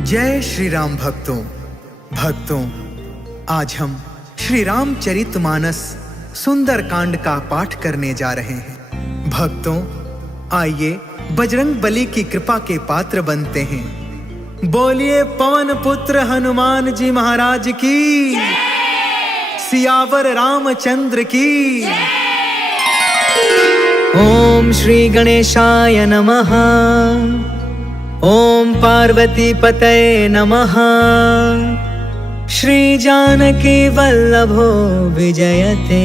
जय श्री राम भक्तों, आज हम श्री रामचरितमानस सुंदर कांड का पाठ करने जा रहे हैं। भक्तों, आइए बजरंग बली की कृपा के पात्र बनते हैं। बोलिए पवन पुत्र हनुमान जी महाराज की, सियावर रामचंद्र की। ओम श्री गणेशाय नमः। ओम पार्वती पतये नमः। श्री जानकी वल्लभो विजयते।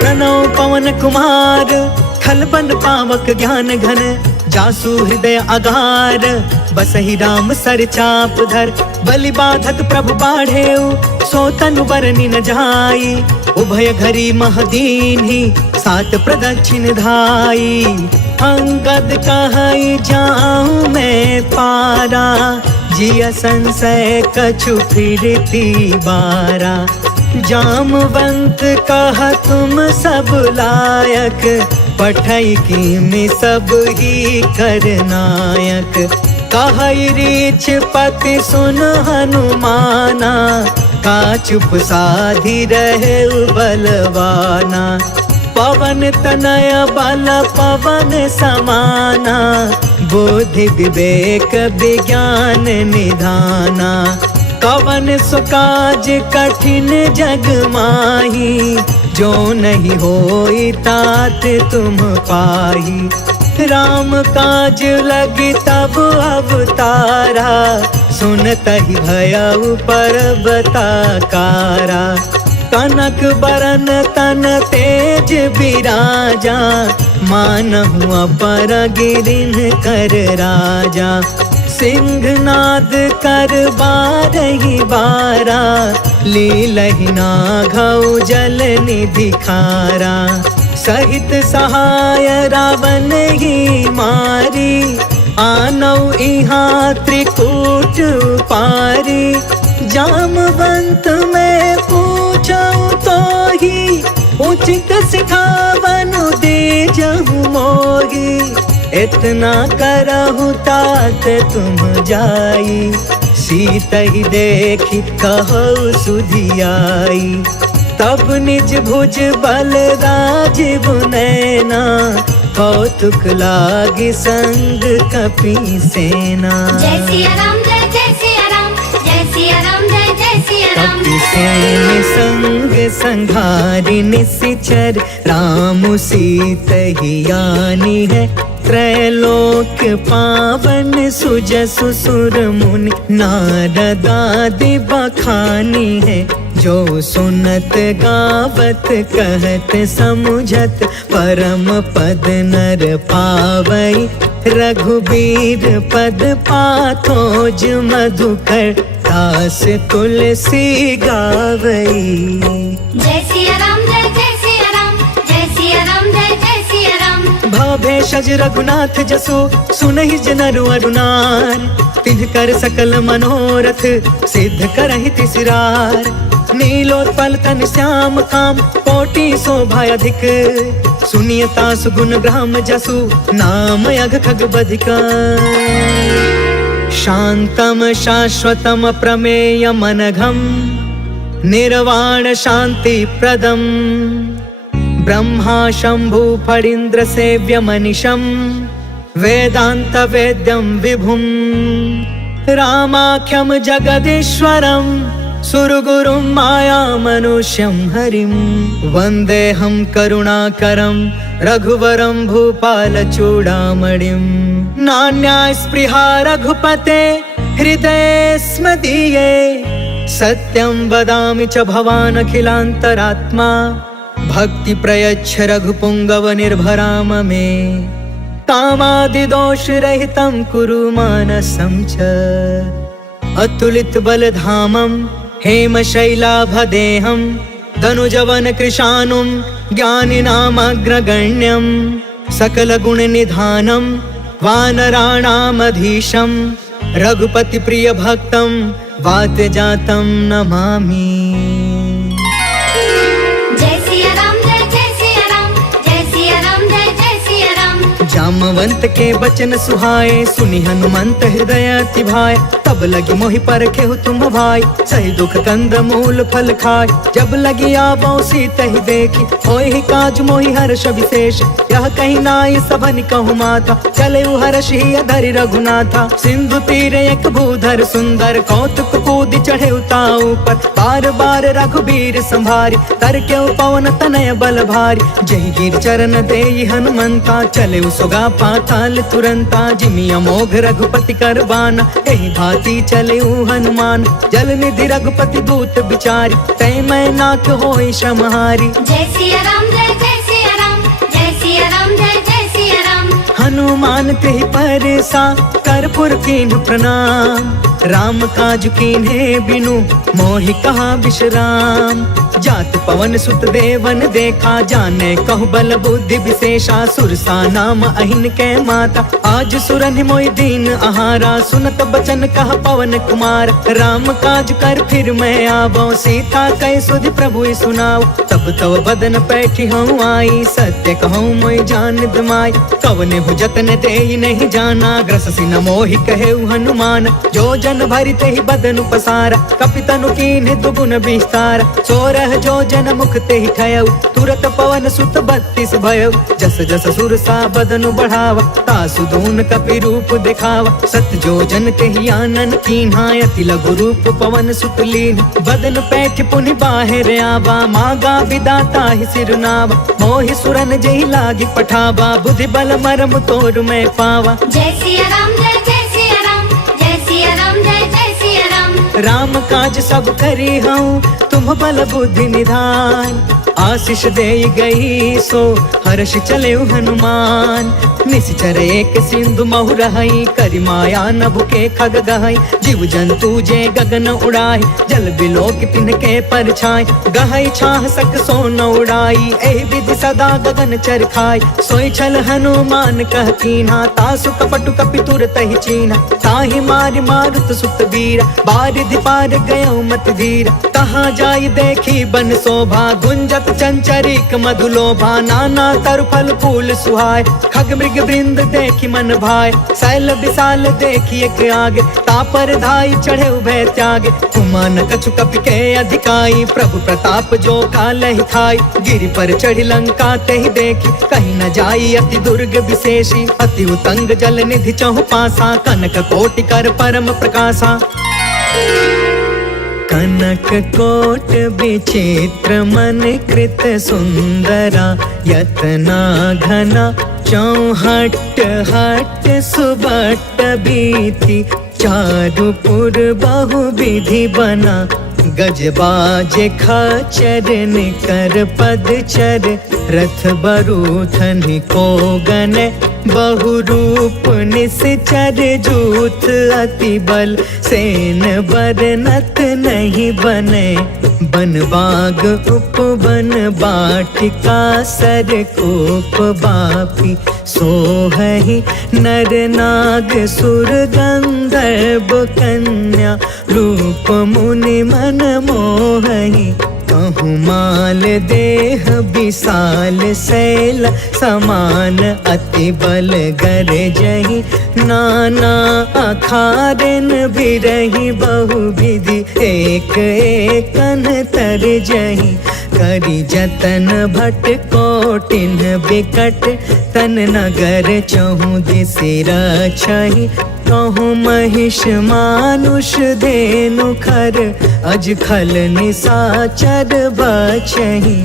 प्रणव पवन कुमार, खलबन पावक ज्ञान घन, जासु हृदय अगार, बसहि राम सर चाप धर। बलि बाधक प्रभु बाढ़ेउ, सो तनु बरनि न जाई। उभय घरी महदीन्हि, सात प्रदक्षिण धाई। अंगद कहई जाऊं मैं पारा, जिया संशय कछु फिरती बारा। जामवंत कहा तुम सब लायक, पठई की में सब ही करनायक। कहई रीछ पति सुन हनुमाना, का चुप साधी रहे बलवाना। पवन तनय बल पवन समाना, बुद्धि विवेक विज्ञान निधाना। कवन सुकाज कठिन जग माही, जो नहीं होई तात तुम पाही। राम काज लगी तब अवतारा, सुनतहि भयउ पर्वताकारा। कनक बरन तन तेज बिराजा, मानहु अपर गिरिन कर राजा। सिंहनाद कर बारहि बारा, लीलहि नाघउ जल निधि खारा। सहित सहाय रावण ही मारी, आनौ इहाँ त्रिकूट पारी। जामवंत में पूछऊं तो ही, उचित सिखावनु दीजहु मोही। इतना करहु तात तुम जाई, सीत ही देखी कहु सुधियाई। तब निज भुज बल राजीव नैना, कौतुक लागी संग कपि सेना। जय सिया राम, जय जय सिया राम, जय सिया राम, जय जय सिया राम। कपि सेन संग संघारि निशिचर, राम सीत ही आनी है। त्रैलोक पावन सुजसु सुर मुनि, नारद आदि बखानी है। जो सुनत गावत कहत समुझत, परम पद नर पावई। रघुबीर पद पाथोज मधुकर, दास तुलसी गावई। जय सिया राम, जय जय सिया राम, जय सिया राम, जय जय सिया राम। भवभेषज रघुनाथ जसु, सुनहि जनरु अरुनार। तिनकर सकल मनोरथ, सिद्ध करहि तिसरार। नीलोत्पल तन श्याम काम, कोटि शोभा अधिक। सुनियता सुगुण ग्राम जसु, नाम अघ खग बधिका। शांतम शाश्वतम प्रमेय मनघम, निर्वाण शांति प्रदम। ब्रह्मा शंभु फणीन्द्र सेव्य मनिषम, वेदांत वेद्यम विभुम। रामाख्यम जगदीश्वरम, सुरगुरुं माया मनुष्यं हरिं। वन्देऽहं करुणाकरं, रघुवरं भूपाल चूडामणिं। नान्या स्पृहा रघुपते, हृदये स्म दीये। सत्यं वदामि च भवान् अखिलान्तरात्मा, भक्ति प्रयच्छ रघुपुंगव निर्भराम मे। कामादिदोष रहितं कुरु मानसं च, अतुलित बलधामं हेम शैलाभदेहं। धनुजवन कृशानुं, ज्ञानिनामग्रगण्यं। सकल गुण निधानं, वानराणामधीशं। रघुपति प्रिय भक्तं, वातजातं नमामि। जय सिया राम, जय जय सिया राम, जय सिया राम, जय जय सिया राम। जामवंत के बचन सुहाए, सुनि हनुमंत हृदय अति भाए। तब लगी मोहि परखे हो तुम भाई, सही दुख कंद मूल फल खाए। जब लगी आवो सीता ही देखी, होय ही काज मोहि हर्ष विशेष। यह कहीं नाई सबन कहु माता, चले हर्ष ही अधरि रघुनाथा। सिंधु तीर एक भूधर सुंदर, कौतुक कूद चढ़े उताऊ पर। बार बार रघुबीर संभारी, तर क्यों पवन तनय बल भारी। जय गिर चरण देई हनुमंता, चले सुगा पाताल तुरंता। जिमि अमोघ रघुपति कर बाना, एहि भांति चले हनुमान। जल निधि रघुपति दूत बिचारी, तै मैं नाथ होई समहारी। जय सिया राम जय सिया राम, जय सिया राम जय सिया राम। हनुमान तेहि परसा, कर्पूर कीन्ह प्रणाम। राम काज कीन्हे बिनु, मोहि कहा विश्राम। जात पवन सुत देवन देखा, जाने कहु बल बुद्धि विशेषा। सुरसा नाम अहिन के माता, आज सुरन मोहि दीन आहारा। सुनत बचन कह पवन कुमार, राम काज कर फिर मैं आवो। सीता कह सुधि प्रभु सुनाओ, तब तव बदन पैठी हूँ आई। सत्य कहूँ मोहि जान दमाई, कवने भुजतन देई नहीं जाना। ग्रससि न मोहि कहे हनुमान, जो जन भरि तेहि बदन पसारा। कपितनु कीन्हे दुगुन विस्तार, सोरह जो जन मुख तेहि ठयउ। तुरत पवन सुत 32 भयउ, जस जस सुरसा बदनु बढ़ावा। तासु दून कपि रूप दिखावा, सत जो जन तेहि आनन कीन्हा। अति लघु रूप पवन सुत लीन, बदन पैठ पुनि बाहिर आवा। मागा विदाता ही सिरनावा, मोहि सुरन जेहि लागी पठावा। बुद्धि बल मरम तोर मैं पावा। जय सिया राम जय सिया राम, जय सिया राम जय सिया राम। राम काज सब करी हूँ, तुम बल बुद्धि निधान। आशीष दे गई सो, हर्ष चले हनुमान। निश्चर एक सिंधु महु रहई, करि माया नभ के खग गहई। जीव जंतु जे गगन उड़ाई, जल बिलोक तिन्ह के परछाई। गहई छाह सक सो न उड़ाई, एहि विधि सदा गगन चर खाई। सोई छल हनुमान कह कीन्हा, तासु कपटु कपि तुरत ही चीन्हा। ताहि मारि मारुत सुत वीरा, बारिधि पार गयो मत धीरा। तहाँ जाई देखी बन शोभा, गुंजत चंचरिक मधुलोभा। नाना तरु फल फूल सुहाय, खग मृग वृंद देखी मन भाय। शैल विशाल देखी एक आगे, तापर धाई चढ़े उभय त्यागे। उमान कछु कपि के अधिकाई, प्रभु प्रताप जो कालहि खाई। गिरि पर चढ़ी लंका तेहि देखी, कहीं न जाई अति दुर्ग विशेषी। अति उतंग जल निधि चहु पासा, कनक कोटि कर परम प्रकाशा। कनक कोट विचित्र मन कृत सुंदरा। यतना घना चौहट हट सुबट बीती। चारुपुर बहु विधि बना, गजबाज खचर निकर पदचर। रथ बरूथन को गन, बहु रूप निश्चर। जूथ अति बल, सेन बरनत नहीं बने। बन बाग उपवन बाटिका, सर कोप बापी। सोहहि नर नाग सुर गंधर्व कन्या। रूप मुनि मन मोहहि, कहूँ माल देह विशाल शैल। समान अति बल गरजहि, नाना अखारन बिरहि। बहु विधि एक एकन तरजहि। करि जतन भट कोटिन बिकट, तन नगर चहु दिसि रछहि। कहूँ महिष मानुष धेनु खर, अज खल निसाचर बचहि।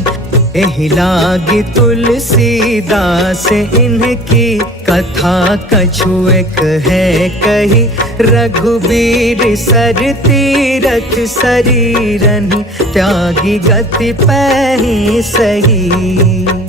एहि लागी तुलसीदास इनकी, कथा कछु एक है कही। रघुबीर सर तीरथ शरीरनि, त्यागी गति पैहि सही।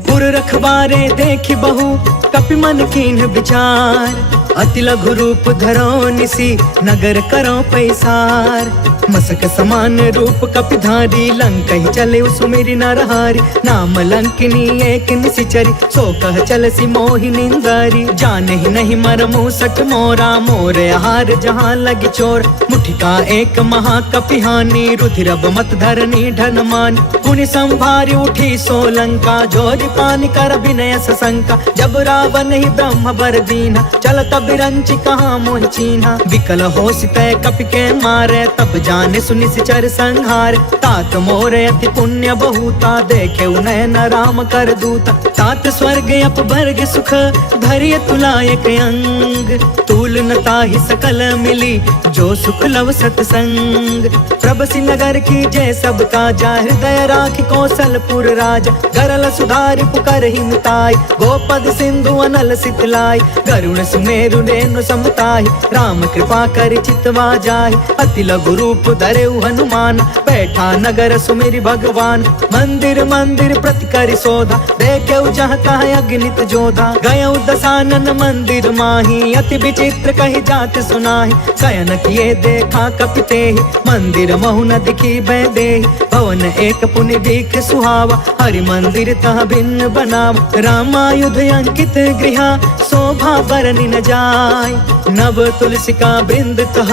पुर रखवारे देखि बहु, कपि मन कीन्ह विचार। अति लघु रूप धरो निसी, नगर करो पैसार। मसक समान रूप कपिधारी, लंकहि चले सुमिरि नरहारी। नाम लंकिनी एक निशिचरी, सो कह चलसि मोहि निंदारी। जानहि नहीं मरमु सठ मोरा, मोर आहार जहाँ लगी चोर। मुठिका एक महाकपिहानी, रुधिरब मत धरनी ढन मान। पुनि संभारी उठी सो लंका, जोरि पान मानि कर विनय सशंका, जब रावण ही ब्रह्म बर दीना, चलत बिरंची कहाँ मोहि चीन्हा। विकल हो सितय कपि के मारे, तब जाने सुनि सिचर संहार। तात मोरे अति पुण्य बहुता, देखे नयन राम कर दूता। तात स्वर्ग अपवर्ग सुख, धैर्य तुलायक अंग। तूल न ताहि सकल मिली, जो सुख लव सतसंग। प्रभसि नगर की जय सब काजा, हृदय राखि कौशलपुर राजा। गरल सुधारि पुकर ही मिताई, गोपद सिंधु अनल सितलाई। गरुण सुमेरु रेणु समताहि, राम कृपा कर चितवा जाहि। अति लघु रूप धरेउ हनुमान, बैठा नगर सुमिरि भगवान। मंदिर मंदिर प्रति करि शोधा, देखेउ जहाँ तहाँ अगणित जोधा। गयउ दसानन मंदिर माही, अति विचित्र कहि जात सुनाहि। शयन किए देखा कपि तेहि, मंदिर महु न दिखी बैदेहि। भवन एक पुनि दीख सुहावा, हरि मंदिर तह भिन्न बनावा। रामायुध अंकित गृह, शोभा बरनि न जाय। नव तुलसिका बृंद तह,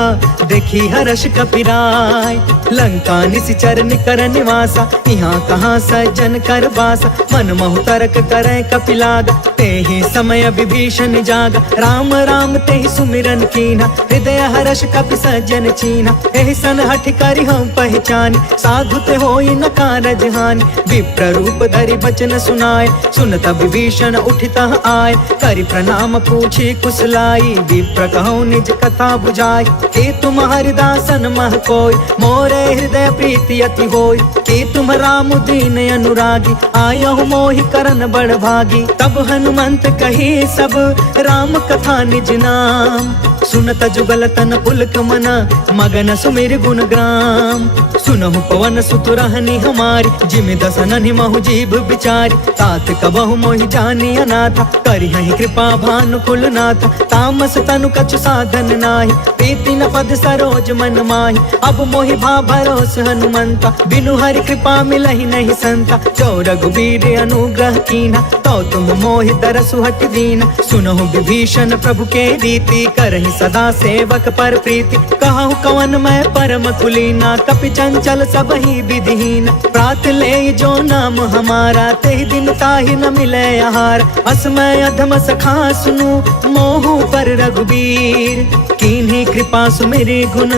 देखी हर्ष कपिराय। लंका निशिचर निकर निवासा, यहाँ कहाँ सज्जन कर बासा। मन महु तर्क करे कपिलागा, तेहि समय विभीषण जागा। राम राम तेहि सुमिरन कीन्हा, हृदय हर्ष कपि सज्जन चीन्हा। एहि सन हठि करि हम पहचानी, साधु ते होई न कारज हानि। विप्र रूप धरि बचन सुनाए, सुनत विभीषण उठितः आए। करि प्रणाम पूछी कुशलाई, विप्र कहौ निज कथा बुझाई। कि तुम हरिदासन मह कोय, मोरे हृदय प्रीति अति होय। कि तुम राम दीन अनुरागी, आयहु मोहि करन बड़ भागी। तब हनुमंत कही सब, राम कथा निज नाम। सुनत जुगल तन पुलक मन, मगन सुमिर गुण ग्राम। सुनहु पवन सुत रहनी हमारी, जिमि दसन महु जीव बिचारी। तात कबहु मोहि जानी अनाथा, करिहहि कृपा भानु कुलनाथा। तामस तनु कछु साधन नाही, प्रीति न पद सरोज मन माही। अब मोहि भा भरोस हनुमंता, बिनु हरि कृपा मिलहि नहीं संता। जो रघुबीर अनुग्रह कीन्हा, तो तुम मोहि तरसु हटि दीना। सुनहु विभीषण प्रभु के रीति, करहि सदा सेवक पर प्रीति। कहु कवन मैं परम कुलीना, कपि चंचल सबहि विधिहीन। प्रात ले जो नाम हमारा, तेहि दिन ताहि न मिले आहार। असमय अधम सखा सुनु, मोहु पर रघुबीर। कीन्ही कृपा सुमिरि गुण,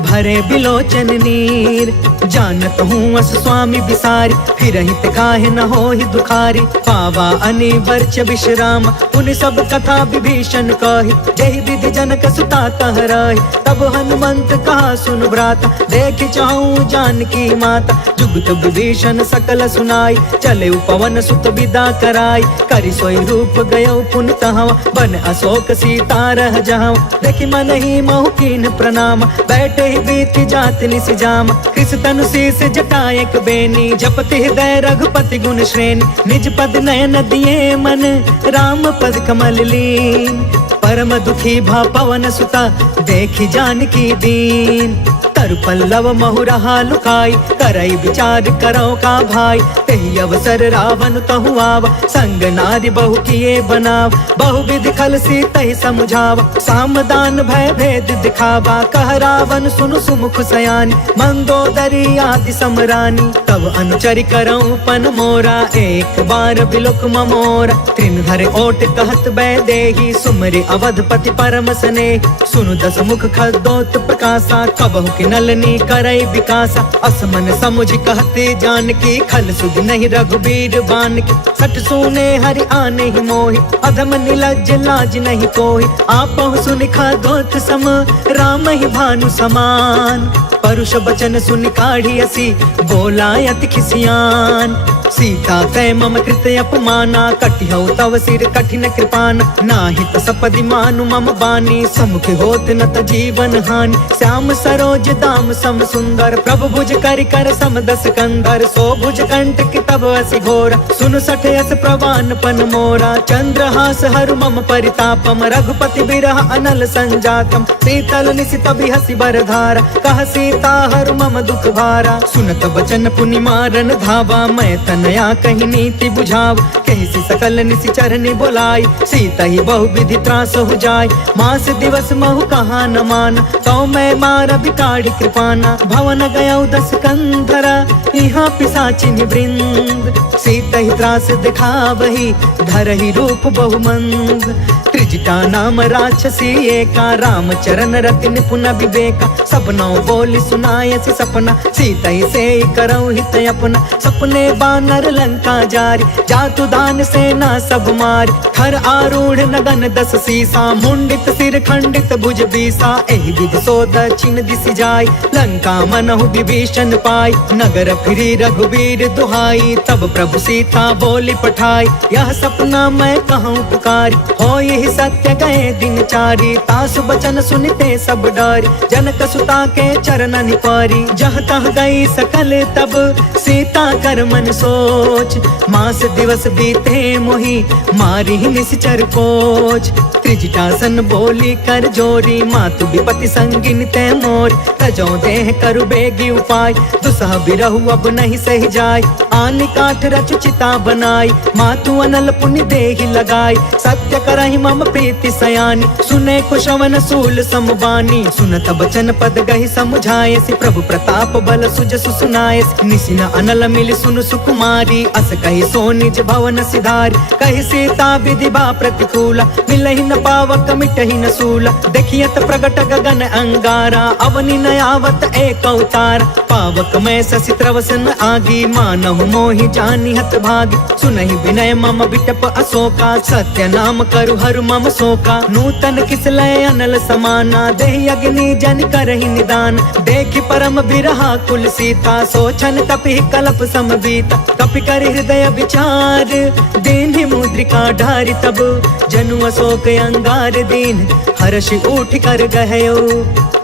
भरे बिलोचन नीर। जानत हूँ अस स्वामी बिसारी, फिरहित काहे न होहि दुखारी। पावा अनिवर्च विश्राम, उन सब कथा विभीषण कही। जहि विधि जनक सुता तह रही, तब हनुमंत कहा सुन भ्राता। देख चाहूँ जानकी माता, जुगत विभीषण सकल सुनाई। चले पवन सुत विदा कराई, करि सोई रूप गयो पुन तहवा। बन अशोक सीता रह जहाँ, देखि मन ही महु कीन प्रणाम। बैठे ही बीत जात निस जाम, कृष तनु शीस जटायक बेनी। जपति हृदय रघुपति गुण श्रेणी, निज पद नयन दिए मन, राम पद कमल लीन। परम दुखी भा पवन सुता, देखि जानकी दीन। तरु पल्लव महु रहा लुकाई, करई विचार करो का भाई। तेहि अवसर रावण तहु आवा, संग नारी बहु किए बनाव। बहु विधि खल सीतहि समुझावा, सामदान भय भेद दिखावा। कह रावण सुनु सुमुख सयानी, मंदोदरी आदि समरानी। तब अनुचरि करऊं पन मोरा, एक बार बिलोक ममोरा। त्रिन धरे ओट कहत बैदेही, सुमरि अवधपति परम स्नेह। सुनु दस मुख खदोत प्रकाशा, कबहु कि नलनी करई विकासा। असमन समुझ कहते जानकी, खल सुध नहीं रघुबीर बानकी। सठ सुने हरि आने ही मोहि, अधम निलज्ज लाज नहीं कोहि। आपहु सुनि खदोत सम, राम ही भानु समान। परुष बचन सुनि काढ़ी असी, बोला अति खिसियान। सीता तय मम कृत अपमाना, कटिहउ तव सिर कठिन कृपाना। नाहित सपदि मानु मम बानी, समुख होत न त जीवन हानि। श्याम सरोज दाम सम सुंदर, प्रभु भुज करि कर सम दस कंधर। सो भुज कंटक तब असि घोरा, सुन सठ यस प्रवान पन मोरा। चंद्रहास हरु मम परितापम, रघुपति बिरह अनल संजातम। शीतल निशित बिहसि बरधारा, कह सीता हरु मम दुख भारा। सुनत बचन पुनि मारन धावा, मैं तनया कही नीति बुझाव। कहिसि सकल निशिचर नि बोलाई, सीता ही बहु विधि त्रास हो जाय। मास दिवस महु कहा न मान, तो मैं मार बिकाढ़ी बड़ी कृपाना। भवन गया 10 कंधरा, यहाँ पिशाचिन वृंद। सीता ही त्रास दिखावही, धरहि रूप बहुमंद। त्रिजटा नाम राक्षसी एका, राम चरण रति निपुण विवेका। सपनों बोली सुनायसी सपना, सीता ही से करऊ हित अपना। सपने बानर लंका जारी, जातु दान सेना सब मारी। खर आरूढ़ नगन 10 सीसा, मुंडित सिर खंडित भुज बीसा। एहि विधि सो दक्षिण दिशि जाय, लंका मनहु विभीषण पाय। नगर फिरी रघुवीर दुहाई, तब प्रभु सीता बोली पठाई। यह सपना मैं कहूँ पुकारी, हो यही सत्य गए दिन चारी। तासु बचन सुनते सब डरी, जनक सुता के चरण निपारी। जह तह गई सकल तब, सीता कर मन सोच। मास दिवस बीते मोहि, मारी निश्चर कोच। त्रिजटासन बोली कर जोरी, मातु विपति संगिन ते मोर। तजो देह करु बेगी उपाय, दुसह बिरहु अब नहीं सही जाय। आन काठ रचु चिता बनाई, मातु अनल पुण्य देहि लगाई। सत्य करहि मम प्रीति सयानी, सुने कुशवन सूल समबानी। सुनत बचन पद गहि समझाए, प्रभु प्रताप बल सुजसु सुनाए। निसिन अनल मिल सुनु सुकुमारी, अस कहि सो निज भवन सिधारी। कहि सीता विधि बा प्रतिकूला, मिलहि न पावक मिटहि न सूला। देखियत प्रगट गगन अंगारा, अवनि न आवत एक अवतार। पावक में शशि त्रवसन आगी, मानहु मोहि जानि हत भागी। सुनहि विनय मम विटप अशोका, सत्य नाम करु हरु मम शोका। नूतन किसलय अनल समाना, देहि अग्नि जन करहि निदान। देखि परम बिरहा कुल सीता, सोचन कपि कलप समबीता। कपि कर हृदय विचार, दीन्हि मुद्रिका ढारि तब। जनु अशोक अंगार दीन, हर्षि उठ कर गहयो।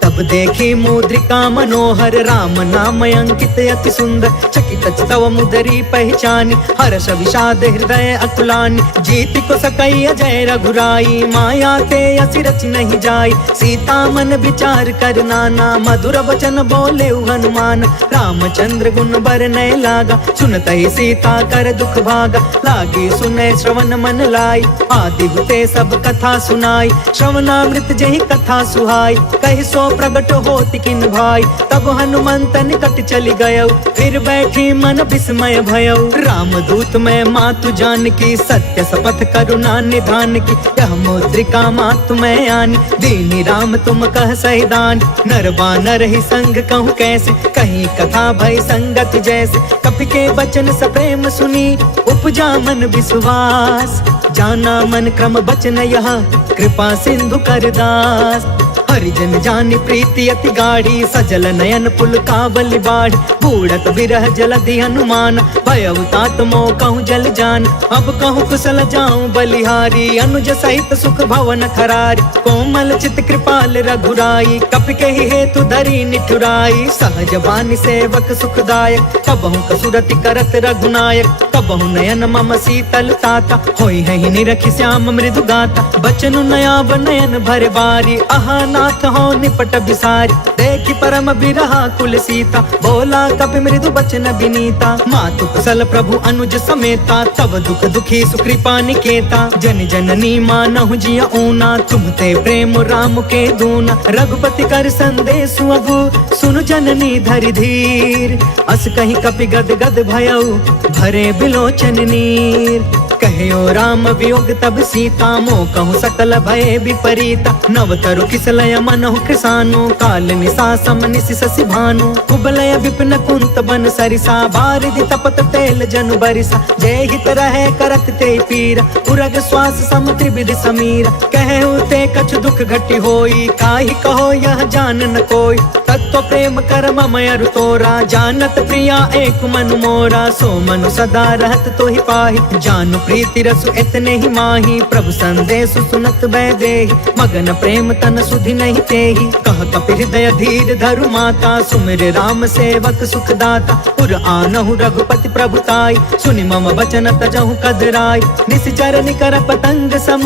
तब देखी मुद्रिका मनोहर, राम नाम अंकित अति सुंदर। चकित तव मुदरी पहचानी, हर्ष विषाद हृदय अकुलानी। जीति को सकई अजय रघुराई, माया ते असि रचि नहीं जाई। सीता मन विचार कर नाना, मधुर वचन बोले हनुमान। रामचंद्र गुण बरनय लागा, सुनतहि सीता कर दुख भागा। लागी सुनय श्रवण मन लाई, आदि हुते सब कथा सुनाई। श्रवणामृत जहि कथा सुहाई, कहि सो प्रगट होति किन भाई। तब हनुमंत निकट चली गयो, फिर बैठी मन विस्मय भयो। राम दूत में मातु जान की, सत्य शपथ करुणा निधान की। यह मुद्रिका मातु में आनी, दीनी राम तुम कह सही दान। नर बानर ही संग कहूँ कैसे, कहीं कथा भय संगत जैसे। कपि के बचन सप्रेम सुनी, उपजा मन विश्वास। जाना मन क्रम बचन यह, कृपा सिंधु कर दास। हरिजन जानि प्रीति अति गाढ़ी, सजल नयन पुल कावली बाढ़। बूढ़त बिरह जलधि हनुमान, भयउ तात मोह कहूँ जल जान। अब कहूँ कुशल जाऊं बलिहारी, अनुज सहित सुख भवन खरारी। कोमल चित कृपाल रघुराई, कपि के हेतु धरी निठुराई। सहज बानी सेवक सुखदायक, कबहु कसुरति करत रघुनायक। कबहु नयन मम शीतल ताता, होई है निरखि श्याम मृदु गाता। बचनु नयाब नयन भर बारी, आहा नाथ हो निपट बिसारी। देखि परम बिरहा कुल सीता, बोला कपि मृदु बचन विनीता। मातु कुशल प्रभु अनुज समेता, तब दुख दुखी सुकृपा निकेता। जन जननी मानहु जिया ऊना, तुमते प्रेम राम के दूना। रघुपति कर संदेशु अबु, सुनु जननी धरि धीर। अस कहीं कपि गद गद भयउ, भरे बिलोचन नीर। कहो राम वियोग तब सीता, मोह कहूँ सकल भय विपरीता। नव तरु किसलय मनहु कृसानु, काल निशा सम निशि शशि भानु। कुबलय विपिन कुंत बन सरिसा, बारिधि तपत तेल जनु बरिसा। जय हित रहे करत ते पीरा, उरग श्वास सम त्रिविधि समीरा। कहु ते कछु दुख घटी होई, काहि कहो यह जान न कोई। तत्व प्रेम कर मम अरु तोरा, जानत प्रिया एक मनु मोरा। सो मनु सदा रहत तो ही पाहि, जानु प्रीति रसु इतने ही माही। प्रभु संदेश सुनत बै देहि, मगन प्रेम तन सुधि नहीं तेहि। कह कपि हृदय धीर धरु माता, सुमिर राम सेवक सुखदाता। पुर आनहु रघुपति प्रभुताई, सुनि मम वचन तजहु कदराई। निश्चर निकर पतंग सम,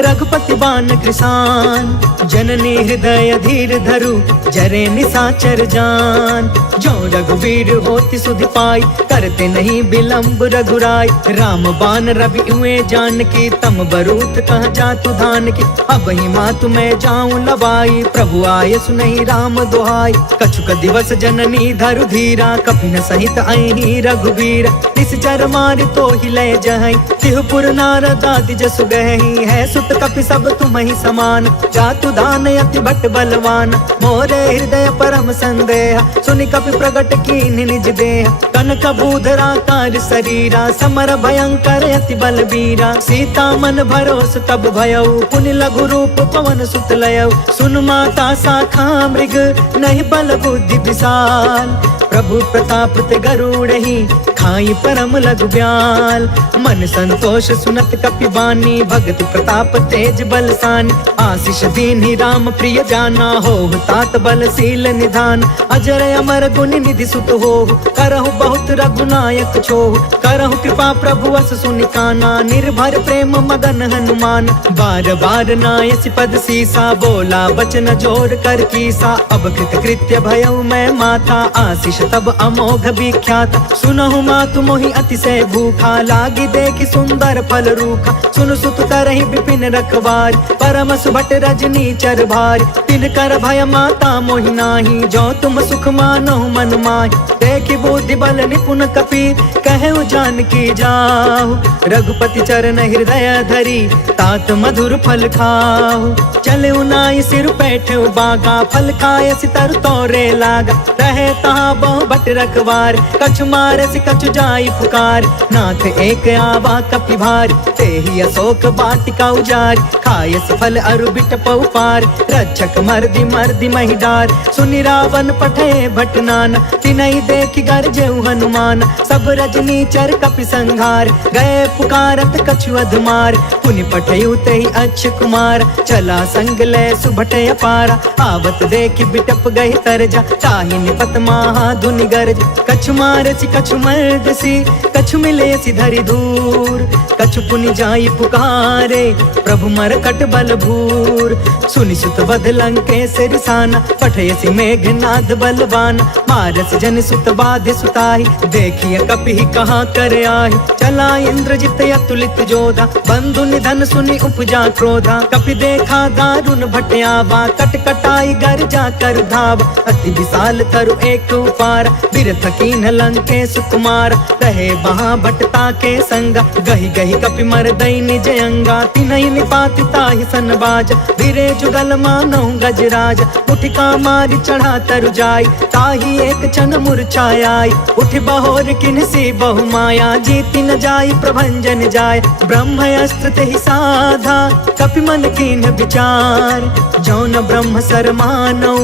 रघुपति बान कृसान। जननी हृदय धीर धरु, जरे निशाचर चराचर जान। जो रघुवीर होति सुधि पाई, करते नहीं विलंब रघुराई। राम बान रवि हुए जानकी, तम बरूत कह जातु धान की। अब ही मातु मैं जाऊं लवाई, प्रभु आय सुनहि राम दुहाई। कछुक दिवस जननी धरु धीरा, कपिन सहित अहि रघुवीर। निश्चर मारि तो ही लय जहई, तिहुपुर नारद आदि जसु गहई। है सुत कपि सब तुम्हि समान, जातु दान अति भट बलवान। मोरे हृदय परम संदेह, सुनि कपि प्रगट कीन्हि निज देह। कनक बूधरा कार शरीरा, समर भयंकर अति बलबीरा। सीता मन भरोस तब भयउ, पुनि लघु रूप पवन सुत लयउ। सुन माता शाखा मृग, नहीं बल बुद्धि विशाल। प्रभु प्रताप ते गरुड़हि, खाई परम लघु ब्याल। मन संतोष सुनत कपि बानी, भगति प्रताप तेज बलसानी। आशीष दीन्हि राम प्रिय जाना, होहु तात बलशील निधान। अजर अमर गुण निधि सुत होहु, करहु बहुत रघुनायक छोहु। करहु कृपा प्रभु अस सुनि काना, निर्भर प्रेम मगन हनुमान। बार बार नायसि पद सीसा, बोला बचन जोर कर कीसा। अब कृत कृत्य भयउ मैं माता, आशीष तब अमोघ विख्यात। सुनहु मातु मोहि अतिशय भूखा, लागी देखि सुंदर फल रूखा। सुन सुत करहि विपिन रखवार, परम सुभट रजनी चर भार। तिन कर भय माता मोहि नाही, जो तुम सुख मानहु मन माहि। देखि बुद्धि बल निपुण कपि, कहु जानकी जाहु। रघुपति चरण हृदय धरी, तात मधुर फल खाहु। चले नाई सिर बैठे बागा, फल खाए सितर तोरे लागा। रहे तहाँ बहु भट रखवार, कछु मारे से कछु जाई पुकार। नाथ एक आवा कपि भार, तेहि अशोक वाटिका उजारी। खायस फल अरु बिटपउ पार, रक्षक मर्दि मर्दि महि डार। सुनि रावण पठे भट नाना, तिनहि देखि गरजेउ हनुमान। सब रजनी चर कपि संहार, गए पुकारत कछु अधमार। पुनि पठयु तेहि अक्ष कुमार, चला संग लय सुभट अपारा। आवत देखि बिटप गहि तरजा, ताहि निपत महा धुनि गरज। कछु मारसि कछु मर्दसि, कछु मिलेसि धरि दूर। कछु पुनि जाई पुकारे, प्रभु मरकट बल भूर। सुनि सुत बध लंकेश रिसाना, पठयसि मेघनाद बलवान। मारस जन सुत बाधि सुताहि, देखिए कपि कहाँ कर आहि। चला इंद्रजित अतुलित जोधा, बंधु निधन सुनि उपजा क्रोधा। कपि देखा दारुण भट आवा, कट कटाई गर जा कर धावा। अति विशाल तरु एक उपार, बिरथ कीन लंकेश कुमार। रहे वहाँ भटता के संगा, गहि गहि कपि मरदई निज अंगा। तिनहि निपाति ताहि सन बाज, धीरे जुगल मानहु गजराज। उठिका मारि चढ़ा तरु जाई, ताहि एक क्षण मूर्छाई। उठ बहोर किन्सी बहु माया, जीति न जाई प्रभंजन जाय। ब्रह्म अस्त्र तेहि साधा, कपि मन कीन विचार। जौन ब्रह्म सर मानौ,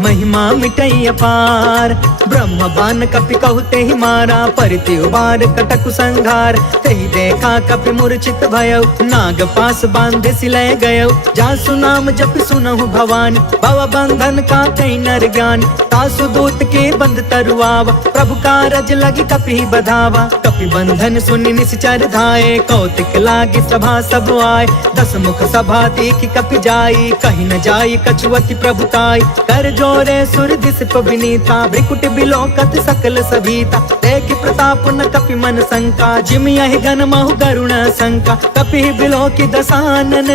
महिमा मिटई अपार। ब्रह्म बान कपि कहु तेहि मारा, परिति उबार कटकु संघार। तेहि देखा कपि मूर्छित भयउ, नाग पास बांधे सिलय गयउ। जासु नाम जप सुनहु भवानी, भव बंधन का कई नर ज्ञान। तासु दूत के बंध तरुआवा, प्रभु कारज लगी कपि बधावा। कपि बंधन सुनि निश्चर धाये, कौतिक लागी सभा सब आए। दस मुख सभा देखि कपि जाई, कहीं न जाई कछुअति प्रभुताई। कर जोरे सुर दिस विनीता, भ्रिकुट बिलोकत सकल सभीता। देखि प्रताप न कपि मन शंका, जिम यहि गन महु गरुण शंका। कपि बिलोकि दसानन,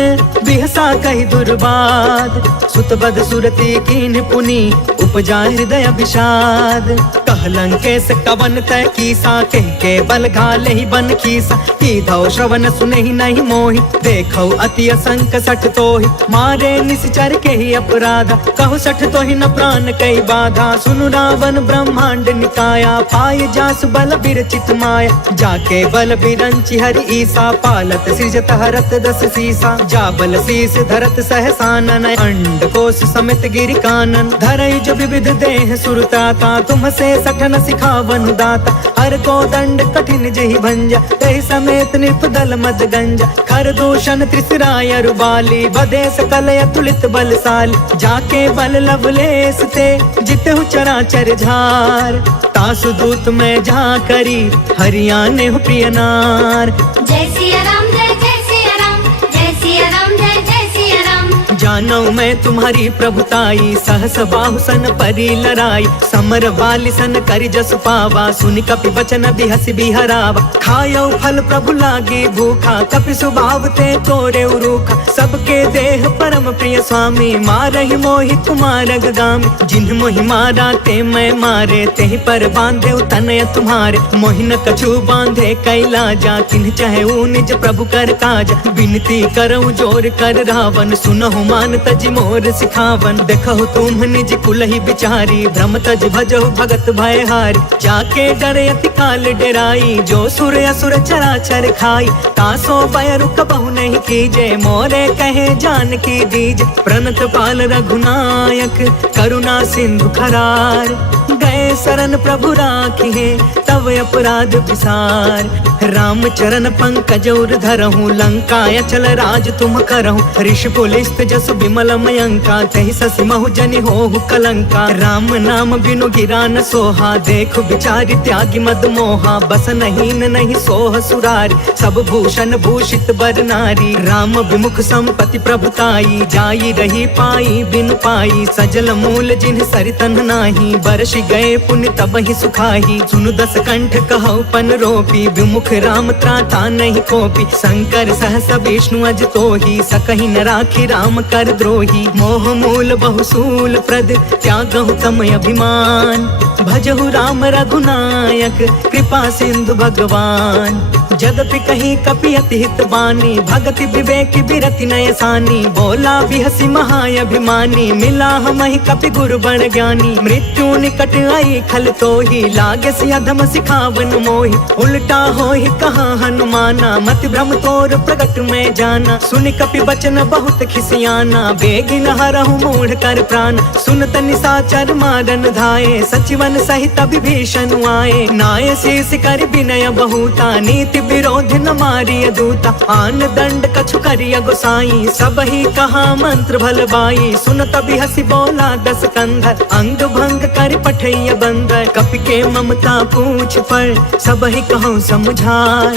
बिहसा कहि दुर्बाद। सुत बद सुरति कीन्ह पुनि, उपजा हृदय विषाद। कह लंकेश कवन तय कीसा, कहि के बल घाले ही बन खीसा। कीधौ श्रवण सुनहि नहीं मोहि, देखौ अति असंक सठ तोहि। मारे निश्चर के ही अपराधा, कहु सठ तोहि न प्राण कई बाधा। सुनु रावण ब्रह्मांड निकाया, पाय जासु बल बिरचित माया। जाके बल बिरंचि हरि ईसा, पालत सृजत हरत दस सीसा। जा बल शीस धरत सहसानन, अंड कोश समित गिरि कानन। धरई जो विविध देह सुरताता, तुम से सठन सिखावनु दाता। हर को दंड कठिन जहि भंजा, तहि समेत निप दल मद गंजा। खर दूषण त्रिसराय अरुबाली, बदे सकल अतुलित बलशाली। जाके बल लवलेस ते, जितहु चराचर झार। तासु दूत में जा करी, हरियाणे हु प्रिय नार। जय सिया राम, जय जय सिया राम, जय सिया राम, जय जय सिया राम। जानो मैं तुम्हारी प्रभुताई, सहस बाहु सन परी लराई, समर वाली सन करि जस पावा, सुनि कपि बचन बिहसि बिहरावा। खायो फल प्रभु लागे भूखा, कपि स्वभाव ते तोरे उरूखा, सबके देह परम प्रिय स्वामी, मारहि मोहि तुम्हार गामी। जिन्ह मोहि मारा ते मैं मारे, तेहि पर बांधे तनय तुम्हारे, मोहि न कछु बांधे कैलाजा, किन्ह चाहे निज प्रभु कर काज। विनती करऊं जोर कर रावण, सुनहु मान तजि मोर सिखावन। देखहु तुम निज कुलहि बिचारी, भ्रम तज भजहु भगत भय हारी। जाके डरे अति काल डेराई, जो सुर असुर चराचर खाई। तासो भय रुक बहु नहीं कीजे, मोरे कहे जान की दीज। प्रणत पाल रघुनायक, करुणा सिंधु खरार, गए शरण प्रभु राखिए, तब अपराध विसार। राम चरण पंकज उर धरहूँ, लंका अचल राज तुम करहूँ। ऋषि पुलिस्त जसु विमल मयंका, तहि ससि महु जनि होहु कलंका। राम नाम बिनु गिरा न सोहा, देखु बिचारी त्यागी मद मोहा। बस नहीं सोह सुरारी, सब भूषण भूषित बर नारी। राम विमुख संपत्ति प्रभुताई, जाई रही पाई बिनु पाई। सजल मूल जिन्ह सरितन नाही, बरसि गए पुण्य तब ही सुखाही। सुनु दस कंठ कहु पन रोपी, विमुख राम त्राता नहीं कोपी। शंकर सहस विष्णु अज तोही, सकहि न राखी राम कर द्रोही। मोह मूल बहुसूल प्रद, त्यागहु तम अभिमान। भजहु राम रघुनायक, कृपा सिंधु भगवान। जगति कहीं कपि अति हित बानी, भगति विवेक बिरति नय सानी। बोला बिहसि महाअभिमानी, मिला हमहि कपि गुरु बड़ ज्ञानी। मृत्यु निकट आई खल तोही, लागे सि अधम सिखावन मोही। उल्टा होहि कहाँ हनुमाना, मति भ्रम तोर प्रगट में जाना। सुनि कपि बचन बहुत खिसियाना, बेगिन हरहु मूढ़ कर प्राण। सुनत निशाचर मारन धाये, सचिवन सहित विभीषण आए। नाय शीस कर विनय बहुता, नीति विरोध न मारिय दूता। आन दंड कछु करिय गोसाई, सब ही कहा मंत्र भल बाई। सुनत बिहसि बोला दस कंधर, अंग भंग कर पठैय बंदर। कपि के ममता पूछ पर, सब ही कहूँ समझाय।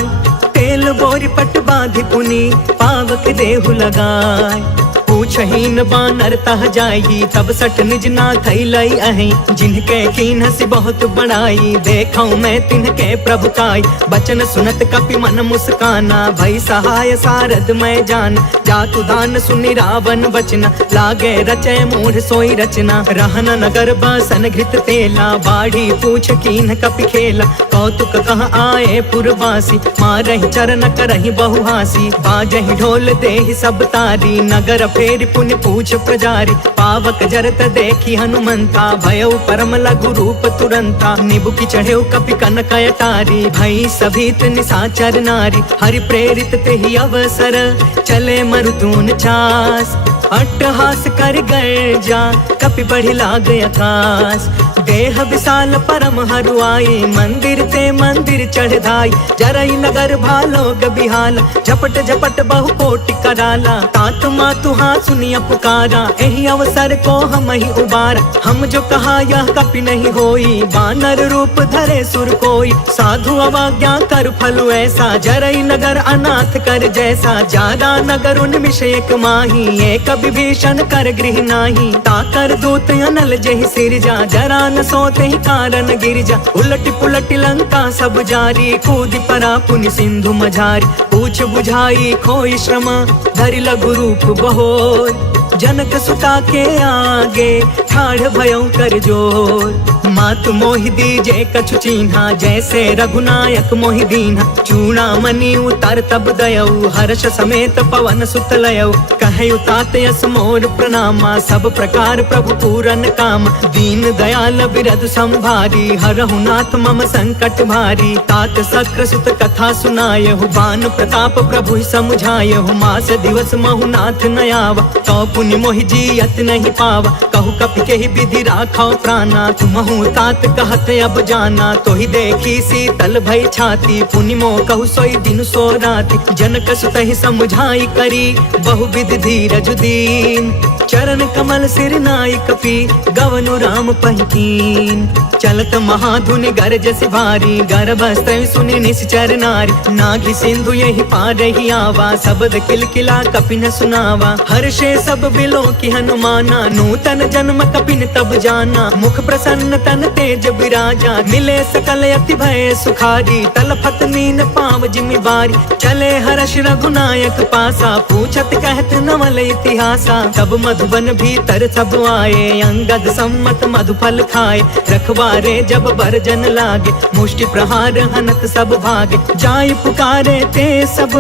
तेल बोरि पट बाधि पुनि, पावक देहु लगाय। पूछहीन बानर तह जाई, तब सठ निज नाथ लई अहि। जिनके कीन हसी बहुत बड़ाई, देखऊं मैं तिनके प्रभु काई। बचन सुनत कपि मन मुस्काना, भई सहाय सारद मैं जान। जातु दान सुनि रावण बचना, लागे रचय मूढ़ सोई रचना। रहन नगर बासन घृत तेला, बाढ़ी पूछ कीन कपि खेला। कौतुक कह आए पुरवासी, मारहि चरण करहि बहुहासी। बाजहि ढोल देहि सब तारी, नगर फेरि पुनि पूछ प्रजारी। पावक जरत देखी हनुमंता, भयउ परम लघु रूप तुरंता। निबुकि चढ़ेउ कपि कनक अटारी, भई सभीत निशाचर नारी। हरि प्रेरित तेहि अवसर, चले मरुतून चास। अट्टहास कर गर्जा, कपि बढ़ि लाग आकाश। देह विशाल परम हरुआई, मंदिर ते मंदिर चढ़ धाई। जरई नगर भालोग बिहाल, झपट झपट बहु कोटि कराला। तात मातु हाँ सुनिया पुकारा, एहि अवसर को हम ही उबारा। हम जो कहा यह कपि नहीं होई, बानर रूप धरे सुर कोई। साधु अवाज्ञा कर फलु ऐसा, जरई नगर अनाथ कर जैसा। जादा नगर उन्मिष एक माही, एक विभीषण कर गृह नाही। ताकर दूत अनल जहि सिरजा, जरा न सोते ही कारण गिरजा। उलटि पुलटि लंका सब जारी, कूदि परा पुनि सिंधु मझारी। पूछ बुझाई खोई श्रम, धरि लघु रूप बहोर। जनक सुता के आगे, ठाढ़ भयउ कर जोर। मातु मोहि दीजे कछु चीन्हा, जैसे रघुनायक मोहि दीन्हा। चूड़ामणि उतर तब दयऊ, हर्ष समेत पवन सुत लयऊ। कहयु तात यस मोर प्रणामा, सब प्रकार प्रभु पूरन काम। दीन दयाल बिरधु संभारी, हरहु नाथ मम संकट भारी। तात सक्र सुत कथा सुनायहु, बान प्रताप प्रभु ही समुझायहु। मास दिवस महु नाथ न आवा, तो पुनि मोहि जियत नहीं पावा। कहु कपि केहि विधि राखौ प्राणा, तुमहु तात कहत अब जाना। तो ही देखी शीतल भई छाती, पुनि मोह कहु सोई दिन सो राति। जनक सुत ही समुझाई करी, बहु विधि धीरज दीन। चरण कमल सिर नाय आई कपि गवनु राम पहिकीन। चलत महाधुनि गरजसि भारी गर्भस्त्र सुनि निश्चर नारी। नाघि सिंधु यही पार रही आवा शब्द किलकिला कपिन सुनावा। हर्षे सब बिलो की हनुमाना नूतन जन्म कपिन तब जाना। मुख प्रसन्न तन तेज बिराजा मिले सकल अति भय सुखारी। तलफत नीन पाव जिमि बारी चले हर्ष रघुनायक पासा। पूछत कहत नवल इतिहासा तब मधुबन भीतर सब आए। अंगद सम्मत मधुफल खाए रखवारे जब बरजन लागे। मुष्टि प्रहार हनत सब भागे जाय पुकारे ते सब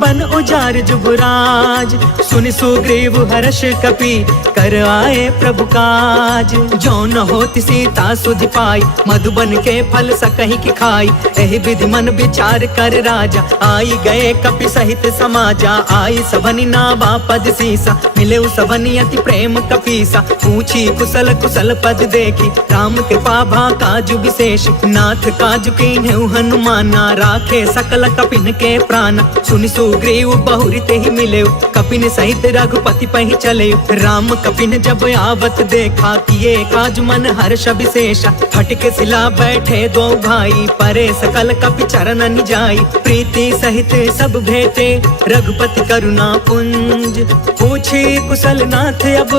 बन उजार जुगराज। सुनि सुग्रीव हर्ष कपि कर आए प्रभु काज। जो न होती सीता सुधि पाई मधुबन के फल सकहि की खाई। एहि विधि मन विचार कर राजा आई गए कपि सहित समाजा। आई सबनि नावा पद सीसा मिले सबनि अति प्रेम कपीसा। पूछी कुशल कुशल पद देखी राम कृपा भा काजु विशेष। नाथ काजु कीन्हु हनुमाना राखे सकल कपिन के प्राण। सुनि सुग्रीव बहुरी ते ही मिले कपिन सहित रघुपति पहि चले। राम कपिन जब आवत देखा किए काज मन हर्ष विशेषा। फटके सिला बैठे दो भाई परे सकल कपि चरण निजाई। प्रीति सहित सब भेटे रघुपति करुणा पुंज। पूछी कुशल नाथ अब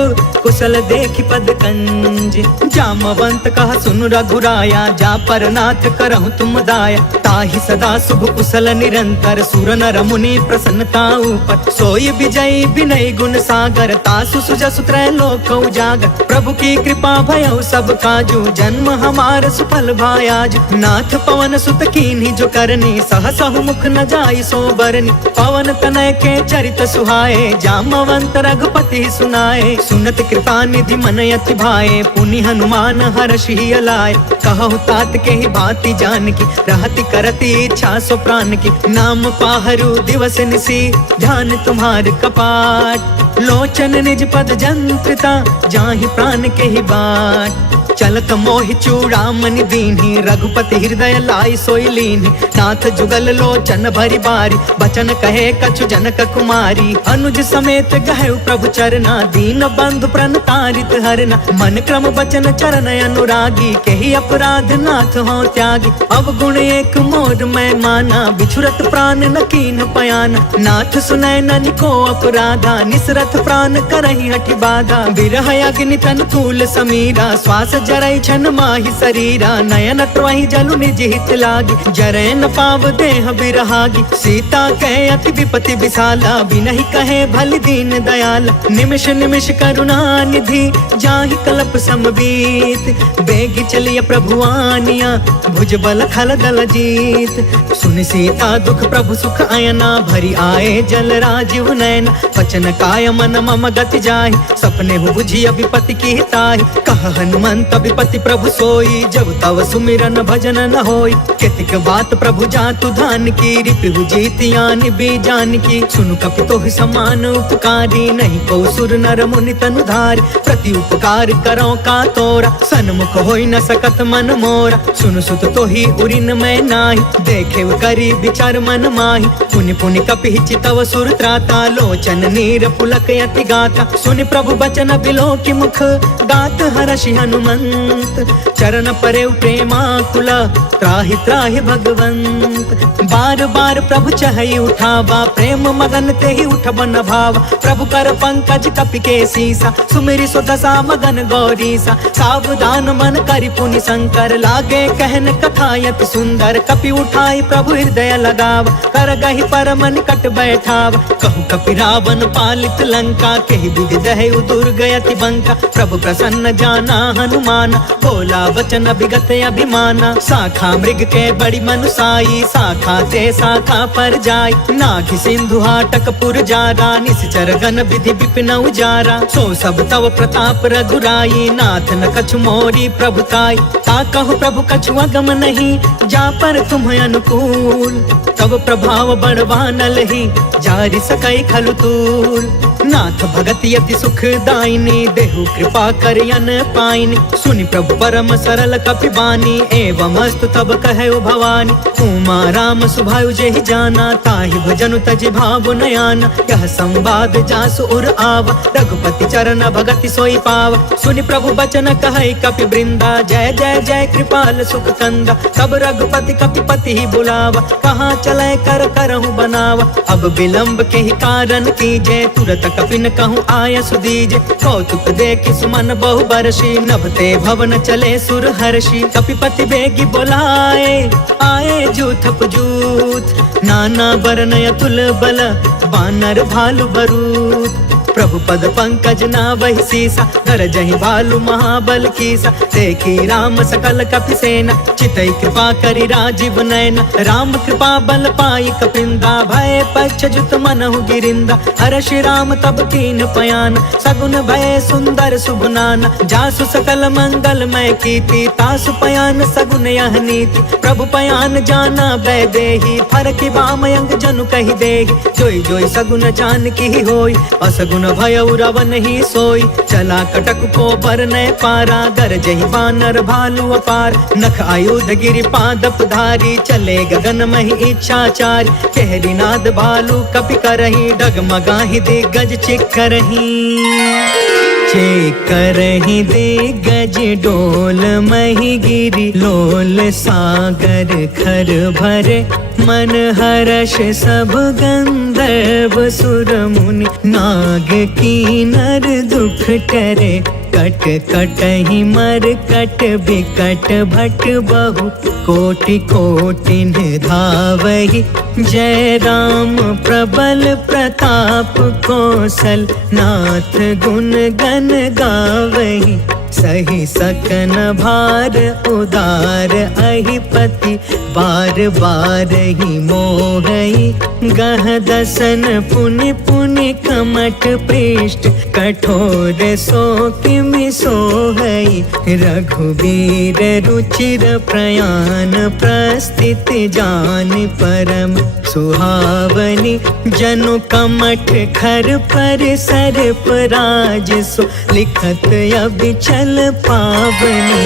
कुशल देखी पद कंज। जामवंत कहा सुन रघुराया जा पर नाथ करहु तुम दाया। ताहि सदा शुभ कुशल निरंतर सुर नर मुनि प्रसन्नता ऊपर। सोई विजयी विनय गुण सागर तासु सुजसु त्रैलोक उजागर। प्रभु की कृपा भयउ सब काजू जन्म हमार सुफल भायाज। नाथ पवन सुत कीन्ही जो करनी सहसहु मुख न जाई सो बरनी। पवन तनय के चरित सुहाए जामवंत रघुपति सुनाए। सुनत कृपा निधि मन अति भाए पुनि हनुमान हर्षि अलाए। कहु तात के ही बाती जान की रहती करती इच्छा सो प्राण की। नाम पाहरु दिवस निसी ध्यान तुम्हार कपाट। लोचन निज पद जंत्रिता जाहि प्राण के ही बाट। चलत मोहि चूड़ामणि दीन्ही रघुपति हृदय लाई सोई लीन्ही। नाथ जुगल लोचन भरी बारी बचन कहे कछु जनक कुमारी। अनुज समेत गहे प्रभु चरना दीन बंधु प्रण तारित हरना। मन क्रम बचन चरण अनुरागी केहि अपराध नाथ हो त्यागी। अवगुण एक मोर मैं माना बिछुरत प्राण न कीन पयाना। नाथ सुनय ननि को अपराधा निसरथ प्राण करहि हठि बाधा। बिरह अग्नि तन तूल समीरा श्वास जरई छन माहि शरीरा। नयन त्वहि जलु निज हित लागी जरै न पाव देह बिरहागी। सीता कहे अति विपति विशाला बिनहि कहे भल दीन दयाला। निमिष निमिष करुणा निधि जाहि कल्प समबीत। बेगी चलिए प्रभु आनिया भुज बल खल दल जीत। सुनि सीता दुख प्रभु सुख अयना भरी आए जल राजीव नयना। वचन काय मन मम गति जाहि सपने हु बुझिय विपति की ताहि। कह हनुमंत विपति प्रभु सोई जब तव सुमिरन भजन न होई। केतिक बात प्रभु जातु धान की रिपु जीतियान बीजान की। सुनु कपि तोहि समान उपकारी नहीं को सुर नर मुनि तनु धारी। प्रति उपकार करो का तोरा सन्मुख होई न सकत मन मोरा। सुनु सुत तोहि उरिन मैं नाही देखे करी विचार मन माही। पुनि पुनि कपि चितव सुर त्राता लोचन नीर पुलक यति गाता। सुनि प्रभु बचन बिलो की मुख गात हर्षि हनुमंत। चरण परे प्रेमाकुल त्राहि त्राहि भगवंत। बार बार प्रभु चहई उठावा प्रेम मगन ते ही उठबन भावा। प्रभु कर पंकज कपि के सीसा सुमिरि सो दशा मगन गौरीसा। सावधान मन करि पुनि शंकर लागे कहन कथा यति सुंदर। कपि उठाई प्रभु हृदय लगावा कर गहि परम निकट बैठावा। कहु कपि रावण पालित लंका केहि विधि दहै दुर्ग यति बंका। प्रभु प्रसन्न जाना हनुमान बोला वचन विगत अभिमाना। शाखा मृग के बड़ी मनुसाई शाखा ते शाखा पर जाय। नाघि सिंधु हाटक पुर जारा निश्चर गण विधि विपिन उजारा। सो सब तव प्रताप रघुराई नाथ न कछु मोरी प्रभुताई। ता कहो प्रभु कछु अगम नहीं, जा पर तुम अनुकूल। तब प्रभाव बढ़वा न लही, जारी सकई खलु तूल। नाथ भगत यति सुख दायिनी, देहु कृपा करियन पाइनी। सुनि प्रभु परम सरल कपि बानी, एवं अस्तु तब कहे भवानी। उमा राम सुभायु जेहि जाना, ताहि भजनु तजि भाव नयाना। यह संवाद जासु उर आवा, रघुपति चरण भगति सोई पावा। सुनि प्रभु बचन कहै कपि वृंदा, जय जय जय कृपाल सुख कंदा। तब रघुपति कपिपति ही बुलावा, कहाँ चले कर करहु बनावा। अब विलंब के ही कारण कीजे, तुरत कपिन कहूँ आय सुदीजे। कौतुक देखि सुमन बहु बरसी, नभते भवन चले सुर हर्षि। कपिपति बेगी बोलाए, आए जूथप जूथ। नाना बरन अतुल बल, बानर भालु बरूथ। प्रभु पद पंकज नावहि सीसा, गरजहि भालु महाबल कीसा। देखी राम सकल कपि सेना, चितई कृपा करि राजीव नयना। राम कृपा बल पाई कपिंदा, भय पक्ष जुत मनहु गिरिंदा। हर्षि राम तब कीन पयान, सगुन भय सुंदर शुभ नाना। जासु सकल मंगल मय कीर्ति, तासु पयान सगुन यह नीति। प्रभु पयान जाना बै देहि, फरकि बामयंग जनु कहि देहि। जोई जोई सगुन जान की होई, असगुन भयउ रवन ही सोई। चला कटक को बरनय पारा, गरजहि बानर भालु अपार। नख आयुध गिरि पादप धारी, चले गगन महि इच्छाचारी। कहरी नाद भालु कपि करही, डगमगाहि दिग्गज चिक्करही। करही दिग्गज डोल मही गिरी, लोल सागर खर भरे। मन हर्ष सब गंधर्व सुर मुनि, नाग कीनर दुख टरे। कट कटहि मर कट बिकट भट बहु, कोटि कोटिन धावहि। जय राम प्रबल प्रताप कौशल, नाथ गुण गण गावहि। सही सकन भार उदार अहिपति, बार बार ही मोहई। गह दसन पुनि पुनि कमठ पृष्ठ, कठोर सो किमि सोहई। रघुवीर रुचिर प्रयाण, प्रस्थित जान परम सुहावनी। जनु कमठ खर पर सर्प राज सो, लिखत अबिचल पावनी।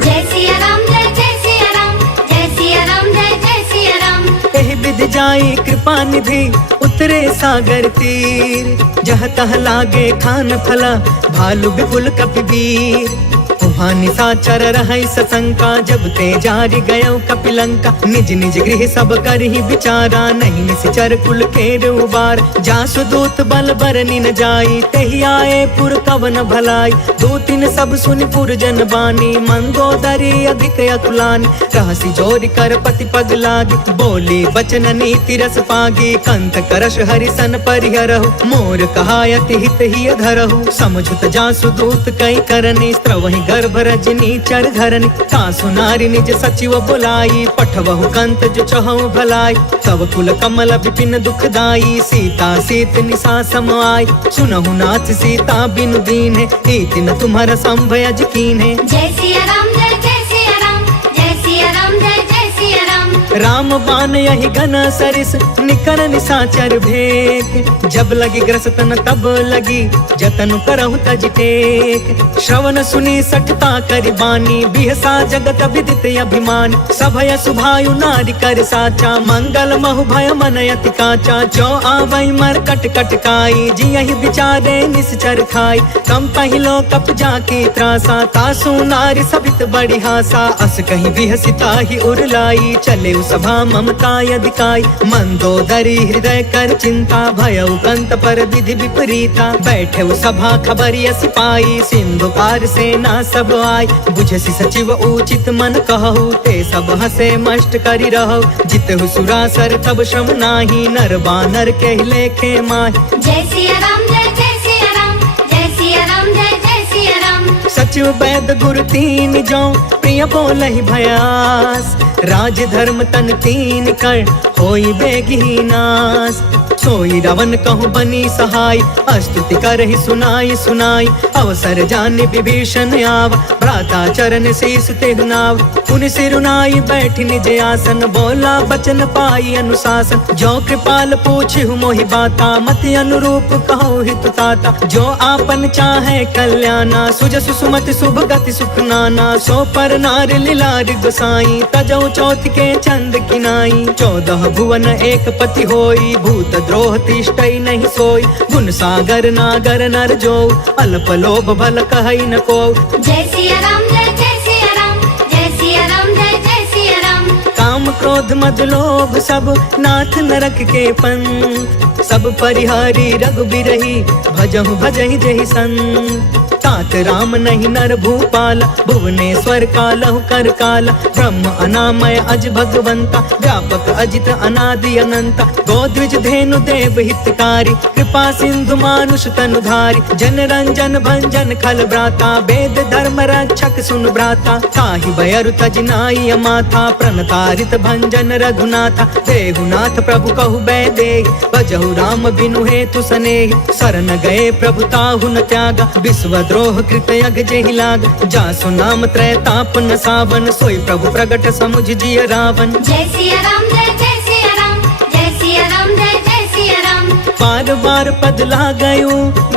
जय सिया राम जय सिया राम, जय सिया राम जय सिया राम। एहि विधि जाई कृपा निधि, उतरे सागर तीर। जह तह लागे खान फला, भालु विपुल कपिवीर। वहाँ निशाचर रहै सशंका, जब ते जारि गयो कपिलंका। निज निज गृह सब करहि विचारा, नहीं निश्चर कुल केर उबार। जासु दूत बल बरनि न जाई, तेहि आए पुर कवन भलाई। दूतिन सब सुनि पुर जन बानी, मंदोदरी अधिक अतुलानी। रहसी जोरि कर पति पग लागी, बोली बचन नीति रस पागी। कंत करश हरिसन परिहरहु, मोर कहायति हित ही धरहु। समुझत जासु दूत कई करनी, स्त्रवहि गर्भ रजनी चर घरनी। तासु नारी निज सचिव बुलाई, पठवहु कंत जो चहु भलाई। तब कुल कमल विपिन दुखदाई, सीता सीत निशा सम आई। सुनहु नाथ सीता बिनु दीन है, इतिन तुम्हारा संभयज कीन है। जय सिया राम जय सिया राम, जय सिया राम जय सिया राम। राम बान यही घन सरिस, निकर निशाचर भेक। जब लगी ग्रसतन तब लगी, जतन करहु तज टेक। श्रवण सुनी सठता करि बानी, बिहसा जगत विदित अभिमान। सभय सुभायु नारी कर साचा, मंगल महु भय मन अति काचा। जो आवै मर कट कट काई, जियहि विचारे निश्चर खाई। कम पहिलो कप जाके त्रासा, तासु नारी सबित बड़ी हासा। अस कहीं बिहसिता ही उरलाई, चले सभा ममता अधिकाई। मंदोदरी हृदय कर चिंता, भयउ कंत पर विधि विपरीता। बैठे सभा खबरिय सिपाही, सिंधु पार सेना सब आई। बुझसी सचिव उचित मन कहु, ते सब हसे मष्ट करि रहु। जितहु सुरासर तब श्रम नाही, नर बानर के लेखे माहि। जय सिया राम जय सिया राम, जय सिया राम जय सिया राम। सचिव वैद गुरु तीन जो, प्रिय बोलहि भयास। राज धर्म तन तीन कर, होई बेगी नास। सोई रावण कहूँ बनी सहाय, स्तुति करहि सुनाई सुनाई। अवसर जाने विभीषण आवा, भ्राता चरण शीस तेहु नाव। पुनि सिरुनाई बैठ निज आसन, बोला बचन पाई अनुशासन। जो कृपाल पूछहु मोहि बाता, मति अनुरूप कहो हितु ताता। जो आपन चाहे कल्याणा, सुजसु सुमति शुभ गति सुख नाना। सो पर नार लीलार गोसाई, तजौ चौथ के चंद किनाई। 14 भुवन एक पति होई, भूत द्रोह तिष्ठई नहीं सोई। गुण सागर नागर नर जो, अल्प लोभ भल कहई न को। जय सिया राम जय जय सिया राम, जय सिया राम जय जय सिया राम। काम क्रोध मद लोभ सब, नाथ नरक के पंथ। सब परिहारी रघुबीरहि, भजहु भजहि जहि संत। तात राम नहीं नर भूपाल, भुवनेश्वर कालहु कर काला। ब्रह्म अनामय अज भगवंता, व्यापक अजित अनादि अनंता। गोद्विज धेनु देव हितकारी, कृपा सिंधु मानुष तनुधारी। जन रंजन भंजन खल भ्राता, वेद धर्म रक्षक सुन भ्राता। ताहि भयरु तज नाई अमाथा, प्रणतारित भंजन रघुनाथा। देहुनाथ प्रभु कहु बैदेहि, भजहु राम बिनु हेतु सनेहि। शरण गए प्रभु ताहु न त्यागा, विश्व द्रोह कृत यग जेहि लाग। जासु नाम त्रैताप न सावन, सोई प्रभु प्रगट समुझ जिय रावण। जय सिया राम जय जय सिया राम, जय सिया राम जय जय सिया राम। बार बार पद लागयु,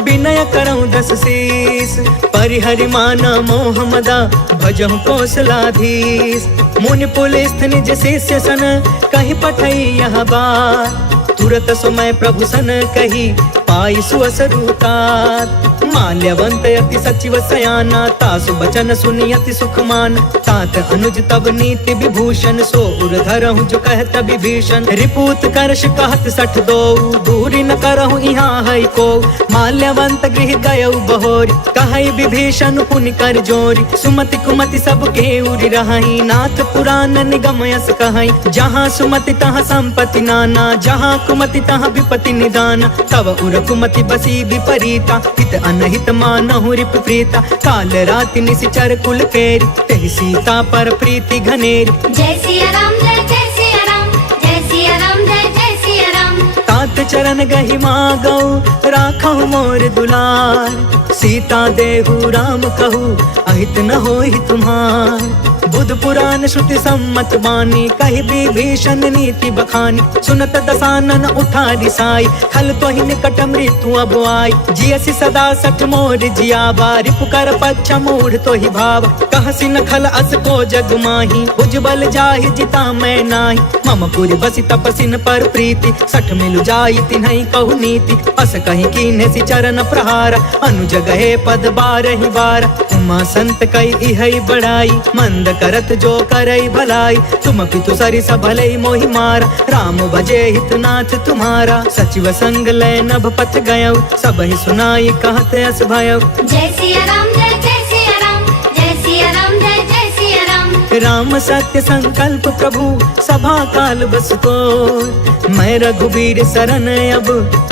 विनय करऊँ 10 शीस। परिहरि माना मोह मदा, भजहु कौशलाधीश। मुनि पुलिस्थ निज शिष्य सन, कहि पठई यह बात। तुरत समय प्रभु सन कही, पाई सुअसरुतात। माल्यवंत अति सचिव सयाना, तासु बचन सुनि अति सुखमान। तात अनुज तब नीति विभूषण, सो उर धरहु जो कहत विभीषण। रिपुत करश कहत 62, दूरी न करहु यहाँ है को। माल्यवंत गृह गयउ बहोरी, कहई विभीषण पुनि कर जोरी। सुमति कुमति सब के उरि रहई, नाथ पुराण निगम यस कहई। जहाँ सुमति तहाँ संपत्ति नाना, जहाँ कुमति तहाँ विपत्ति निदान। तब उर कुमति बसी विपरीता, हित अनहित मानहु रिप प्रीता। काल राति निशिचर कुल केरी, तेहि सीता पर प्रीति घनेरी। जय सिया राम जय जय सिया राम, जय सिया राम जय जय सिया राम। तात चरण गहि मागौ, राखहु मोर दुलार। सीता देहु राम कहू, अहित न होहि तुम्हार। बुध पुराण श्रुति सम्मत बानी, कहि विभीषण नीति बखानी। सुनत दसानन उठा रिसाई, खल तोहि निकट मृत्यु अब आई। जियसि सदा सठ मोर जियावा, रिपुकर पच्छ मूढ़ तोहि भाव। कहसि न खल अस को जग माही, उज्जवल जाहि जिता मैं नाही। मम पुरि बसि तपसिन पर प्रीति, सठ मिलु जाई तिन्हई कहु नीति। अस कहि कीन्हे चरण प्रहार, अनुज गहे पद बारहि बार। उमा संत कई इहई बड़ाई, मंद करत जो करई भलाई। तुम पितु सरिस भलई मोहि मारा, राम भजे हितनाथ तुम्हारा। सचिव संग लय नभ पथ गयौ, सबहि सुनाई कहत अस भयौ। जय सिया राम जय जय सिया राम, जय सिया राम जय जय सिया राम। राम सत्य संकल्प प्रभु, सभा काल बस तोर। मैं रघुबीर शरण अब,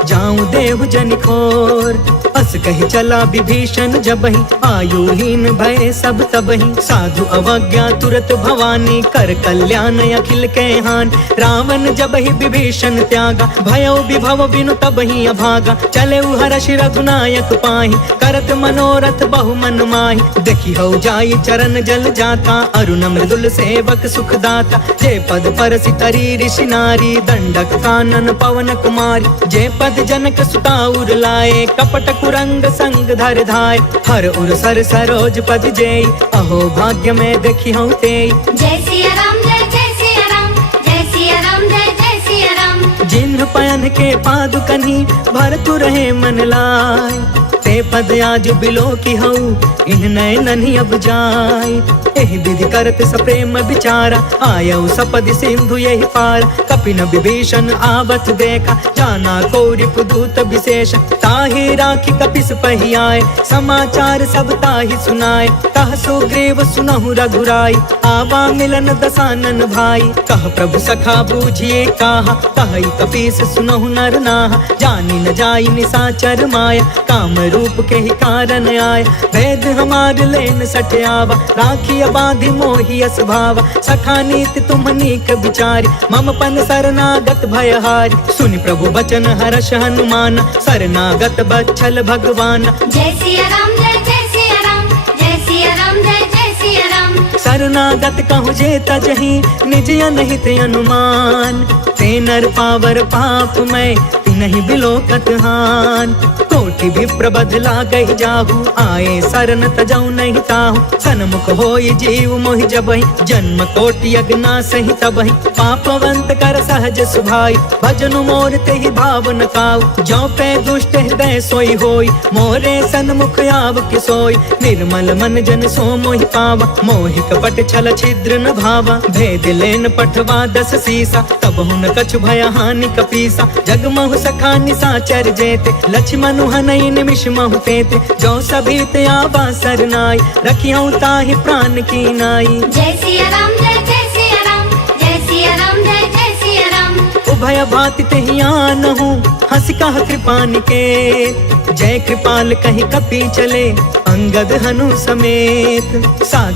जाऊं देव जन खोर। अस कहि चला विभीषण जबहि, आयुहीन भय सब तबहि। साधु अवज्ञा तुरत भवानी, कर कल्याण अखिल के हान। रावण जबहि विभीषण त्यागा, भयो विभव बिनु तबहि अभागा। चले हर्षि रघुनायक पाहि, करत मनोरथ बहु मन माहि। देखि हो जाई चरण जल जाता, अरुण मृदुल सेवक सुखदाता। जे पद परसि तरी ऋषि नारी, दंडक कानन पवन कुमारी। जे पद जनक सुता उर लाए, कपट कुरंग संग धर धाय। हर उर सर सरोज पद जेई, अहो भाग्य में देखी हूँ तेई। जय सिया राम जय जय सिया राम, जय सिया राम जय जय सिया राम। जिन्ह पयन के पादुकनी, भरतु रहे मन लाय। ते पद आज बिलो की हऊ, इन नैनहि अब जाय। एहि विधि करत सप्रेम विचारा, आयऊ सपदि सिंधु यही पार। कपिन विभीषण आवत देखा, जाना को रिपुदूत विशेष। ताहि राखी कपिस पहियाए, समाचार सब ताहि सुनाए। कह सुग्रीव सुनहु रघुराई, आवा मिलन दसानन भाई। कह प्रभु सखा बूझिए काहा, कहई कपीस सुनहु नर नाहा। जानि न जाई निशाचर माया, काम रूप रूप के ही कारण आय। भेद हमार लेन सठयावा, राखी बाधि मोहि अस भावा। सखा नीति तुम्हनी के विचारी, मम पन शरणागत भयहारी। सुनि प्रभु बचन हर्ष हनुमान, शरणागत बच्छल भगवान। जय सिया राम जय सिया राम, जय सिया राम जय सिया राम। शरणागत कहु जे तजहि, निज अनहित अनुमान। ते नर पावर पाप मैं, नहीं बिलोकत हान। कोटि विप्र बदला गई जाहू, आए शरण तजऊ नहीं ताहू। सन्मुख होई जीव मोहि जबहि, जन्म कोटि अगना सही तबहि। पापवंत कर सहज सुभाई, भजनु मोर ते ही भाव न काऊ। जो पे दुष्ट हृदय सोई होई, मोरे सन्मुख आव कि सोई। निर्मल मन जन सो मोहि पावा, मोहि कपट छल छिद्र न भावा। भेद लेन पठवा 10 सीसा, तब हुन कछु भय हानि कपीसा। जगमहु सखा निसाचर जेते, लक्ष्मण हनई निमिष महु तेते। जो सभी ते आवा सरनाई, रखियौ ताहि प्राण की नाई। जय सिया राम जय सिया राम, जय सिया राम जय सिया राम। उभय भाति तेहि आनहु, हंस कह कृपा निकेत। जय कृपाल कहि कपि चले, अंगद हनु समेत। सागर